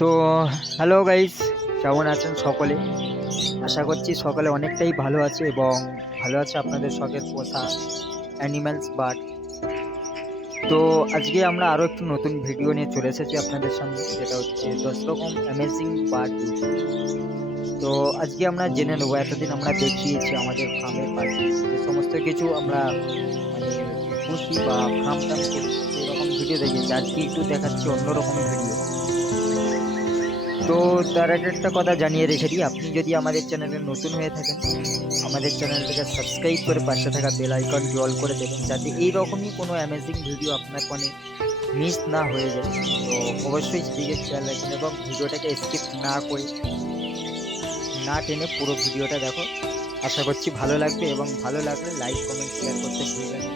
তো hello guys, কেমন আছেন সকলে? আশা করছি সকলে অনেকটাই ভালো আছে এবং ভালো আছে আপনাদের শখের পোষা অ্যানিম্যালস বার্ড। তো আজকে আমরা আরও একটু নতুন ভিডিও নিয়ে চলে এসেছি আপনাদের সামনে, যেটা হচ্ছে 10 রকম অ্যামেজিং বার্ড বিউটি। তো আজকে আমরা জেনে নেবো, এতদিন আমরা দেখিয়েছি আমাদের ফার্মের পাখি যে সমস্ত কিছু আমরা মানে পুষি বা ফার্ম টার্ম করি, এরকম ভিডিও দেখিয়েছি। আজকে একটু দেখাচ্ছি অন্যরকম ভিডিও। তো তার আগে একটা কথা জানিয়ে রেখে দিই, আপনি যদি আমাদের চ্যানেলে নতুন হয়ে থাকেন, আমাদের চ্যানেলটাকে সাবস্ক্রাইব করে পাশে থাকা বেল আইকনটি অল করে দেবেন, যাতে এই রকমই কোনো অ্যামেজিং ভিডিও আপনার ফোনে মিস না হয়ে যায়। তো অবশ্যই সেদিকে খেয়াল রাখবেন এবং ভিডিওটাকে স্কিপ না করে, না টেনে পুরো ভিডিওটা দেখো। আশা করছি ভালো লাগবে এবং ভালো লাগলে লাইক কমেন্ট শেয়ার করতে ভুলবেন না।